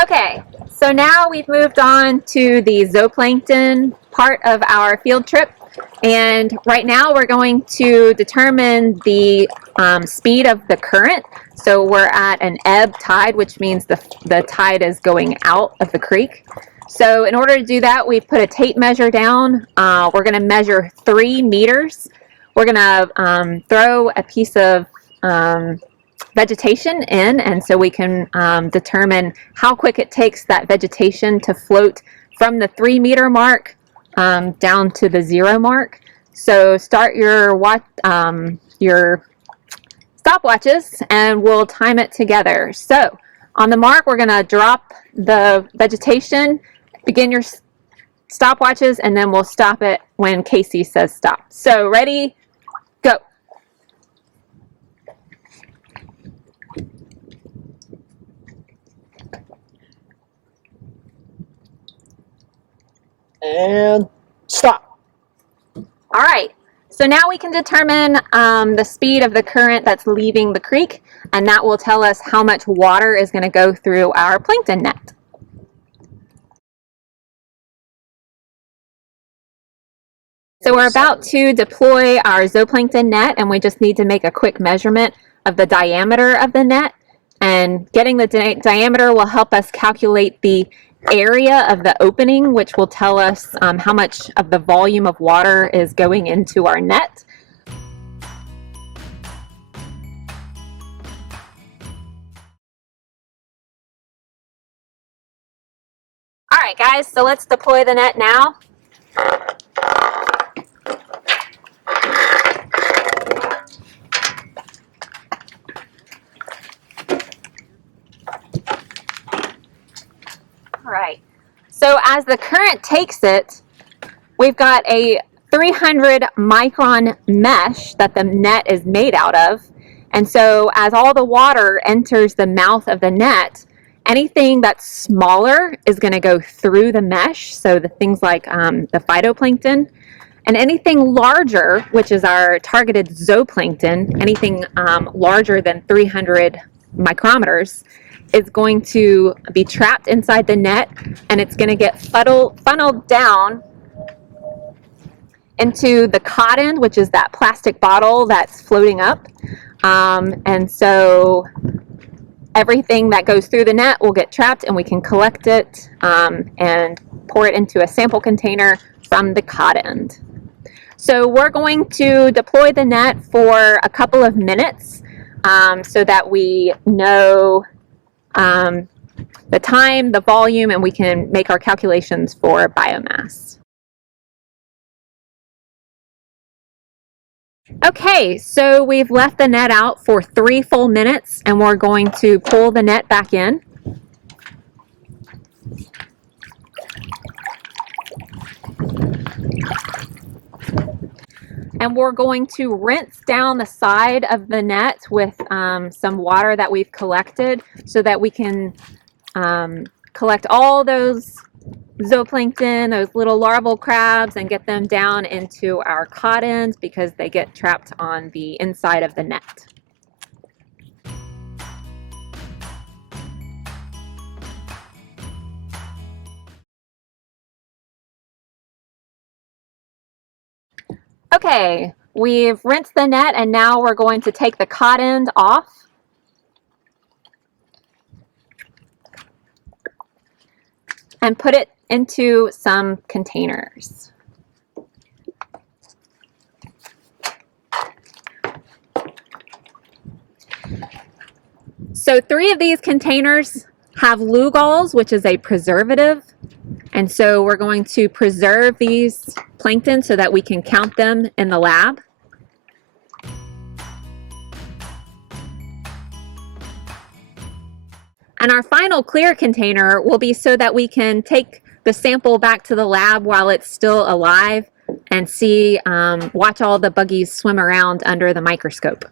Okay, so now we've moved on to the zooplankton part of our field trip, and right now we're going to determine the speed of the current. So we're at an ebb tide, which means the tide is going out of the creek. So in order to do that, we've put a tape measure down. We're going to measure 3 meters. We're going to throw a piece of vegetation in, and so we can determine how quick it takes that vegetation to float from the 3 meter mark down to the 0 mark. So start your stopwatches and we'll time it together. So on the mark, we're going to drop the vegetation, begin your stopwatches, and then we'll stop it when Casey says stop. So ready, go. And stop. All right, so now we can determine the speed of the current that's leaving the creek, and that will tell us how much water is going to go through our plankton net. So we're about to deploy our zooplankton net, and we just need to make a quick measurement of the diameter of the net, and getting the diameter will help us calculate the area of the opening, which will tell us how much of the volume of water is going into our net. All right, guys, so let's deploy the net now. All right, so as the current takes it, we've got a 300 micron mesh that the net is made out of. And so as all the water enters the mouth of the net, anything that's smaller is going to go through the mesh, so the things like the phytoplankton, and anything larger, which is our targeted zooplankton, anything larger than 300 micrometers, is going to be trapped inside the net, and it's going to get funneled down into the cotton, which is that plastic bottle that's floating up. And so everything that goes through the net will get trapped, and we can collect it and pour it into a sample container from the cotton. So we're going to deploy the net for a couple of minutes so that we know the time, the volume, and we can make our calculations for biomass. Okay, so we've left the net out for 3 full minutes, and we're going to pull the net back in. And we're going to rinse down the side of the net with some water that we've collected so that we can collect all those zooplankton, those little larval crabs, and get them down into our cottons because they get trapped on the inside of the net. Okay, we've rinsed the net, and now we're going to take the cotton off. And put it into some containers. So 3 of these containers have lugols, which is a preservative. And so we're going to preserve these plankton so that we can count them in the lab. And our final clear container will be so that we can take the sample back to the lab while it's still alive and see, watch all the buggies swim around under the microscope.